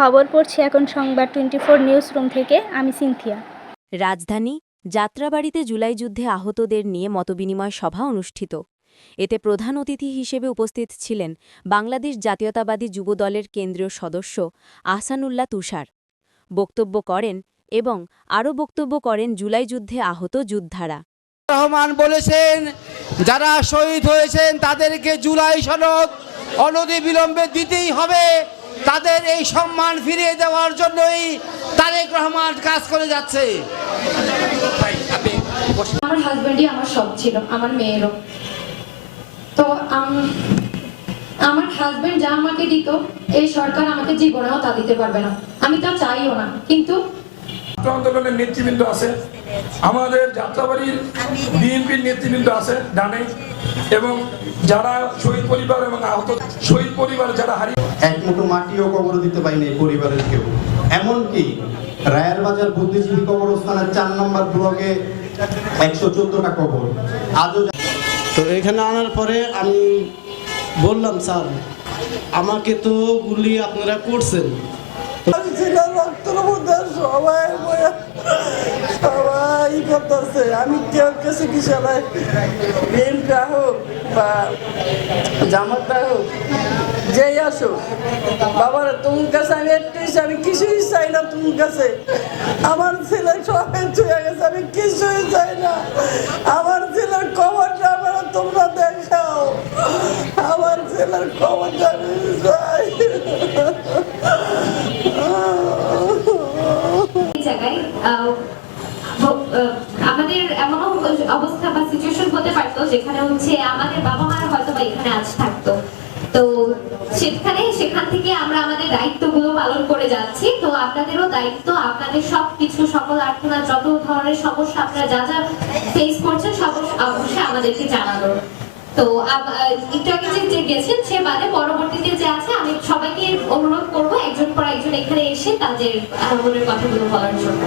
খবর পড়ছি এখন সংবাদ টোয়েন্টি ফোর নিউজ রুম থেকে। আমি সিনথিয়া। রাজধানী যাত্রাবাড়িতে জুলাই যুদ্ধে আহতদের নিয়ে মতবিনিময় সভা অনুষ্ঠিত। এতে প্রধান অতিথি হিসেবে উপস্থিত ছিলেন বাংলাদেশ জাতীয়তাবাদী যুবদলের কেন্দ্রীয় সদস্য আহসানুল্লাহ তুষার। বক্তব্য করেন এবং আরও বক্তব্য করেন জুলাই যুদ্ধে আহত যোদ্ধারা। রহমান বলেছেন যারা শহীদ হয়েছেন তাদেরকে জুলাই সনদ অনতি বিলম্বে দিতেই হবে। তাদের এই সম্মান ফিরিয়ে দেওয়ার জন্যই তারেক রহমান কাজ করে যাচ্ছে। আমার হাজবেন্ডই আমার সব ছিল আমার মেয়েরও। তো আমার হাজবেন্ড যা আমাকে দিত এই সরকার আমাকে জীবনেও তা দিতে পারবে না। আমি তা চাইও না কিন্তু আন্দোলনের নেতৃবৃন্দ আছে। আমাদের যাত্রাবাড়ির বিএনপির নেতৃবৃন্দ আছে ডানে। এবং যারা শহীদ পরিবার এবং আহত শহীদ পরিবার যারা হারিয়ে এক মুঠো মাটিও কবর দিতে পারিনি পরিবারের কেউ। এমনকি রায়ের বাজার বুদ্ধিজীবী কবরস্থানের চার নম্বর ব্লকে একশো চোদ্দটা কবর। আজও তো এখানে আনার পরে আমি বললাম স্যার আমাকে তো গুলি আপনারা করছেন। রক্তের মধ্যে সবাই করতেছে। আমি কেউ কাছে কিছু নাই বিএনপি হোক বা জামাতা হোক যেই আসো বাবার তোমার কাছে আমি একটাই চাই, আমি কিছুই চাই না তোমার কাছে। আমার ছেলে সবাই চলে গেছে আমি কিছুই চাই না। আমার ছেলের খবরটা আমার তোমরা দেখাও। আমার ছেলের খবরটা আমি চাই। যেখানে হচ্ছে আমাদের বাবা মার হয়তো বা এখানে আজ থাকতো। তো সেখানে সেখান থেকে আমরা আমাদের দায়িত্বগুলো পালন করে যাচ্ছি। তো আপনাদেরও দায়িত্ব আপনাদের সবকিছু সকল আর্থনা যত ধরনের সমস্যা আপনারা যা যা ফেস করছেন সব অবশ্যই আমাদেরকে জানানোর তো একটু আগে যে- গেছেন সে বাদে পরবর্তীতে যে আছে আমি সবাইকে অনুরোধ করব একজন পর একজন এখানে এসে তাদের আহ, কথাগুলো বলার জন্য।